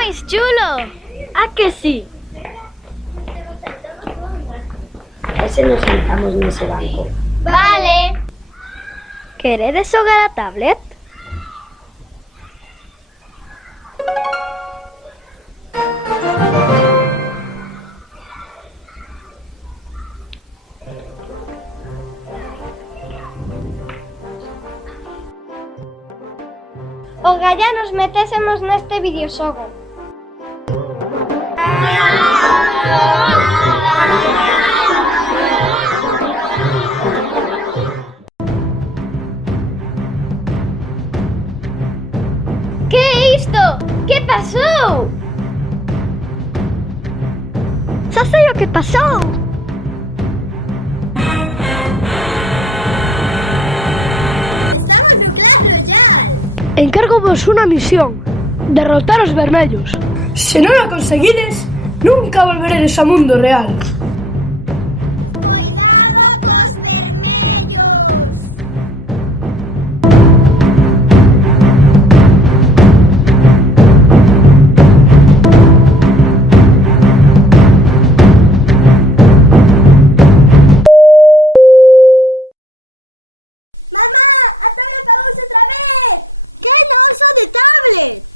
veis chulo? ¿A que sí? A ese nos sentamos nese banco. Vale. Queredes xogar a tablet? O galla nos metésemos neste videoxogo. Que é isto? Que pasou? Xa sei o que pasou. Estamos no Clash Royale. Encárgovos unha misión: derrotar os vermellos. Se non a conseguides, nunca volveredes ao mundo real. Cuidado cos vermellos. Mamá, a tablet apagouse outra vez. Que nosa de tablet?